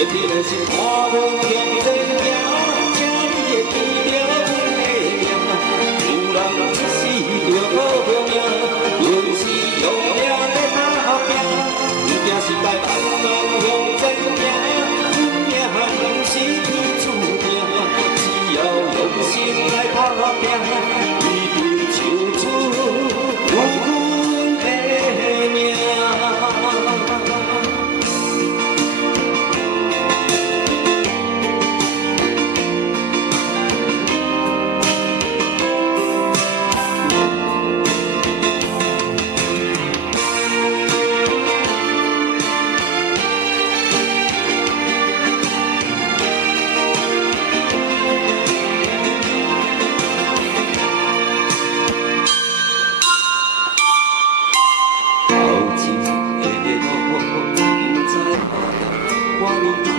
一定的是看无向前行，请你会记着阮的名。有人出世着好命，阮是用命在打拼，不惊失败，慢慢向前行。阮命不是天注定，只要用心来打拼，一定唱出有阮的名。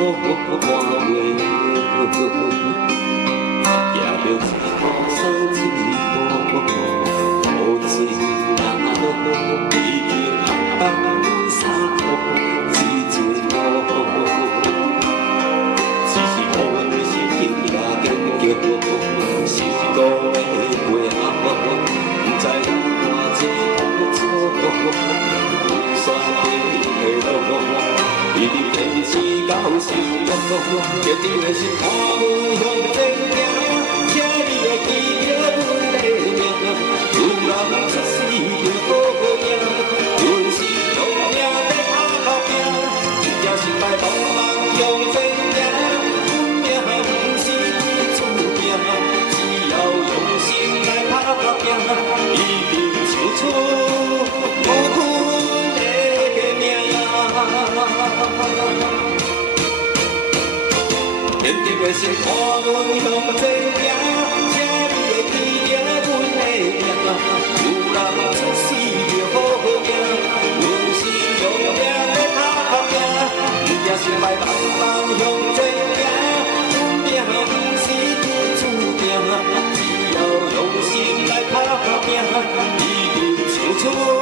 苦寒月，也着一步送一步，雨水若落，已经红红衫裤一阵雨。只是予阮的心更加坚强，成功的背后，不知有偌济苦楚，阮选的路。一定坚持到成功，决定的是看阮向前行，请你会记着阮的名。有人出世着好命，阮是用命在打拼，不惊失败，慢慢向前行。阮命不是天注定，只要用心来打拼，一定唱出有阮的名。坚定的心看阮向前行，请你会记着阮的名。有人出世着好命，阮是用命在打拼，不惊失败，慢慢向前行。阮命不是天注定，只要用心来打拼，一定唱出。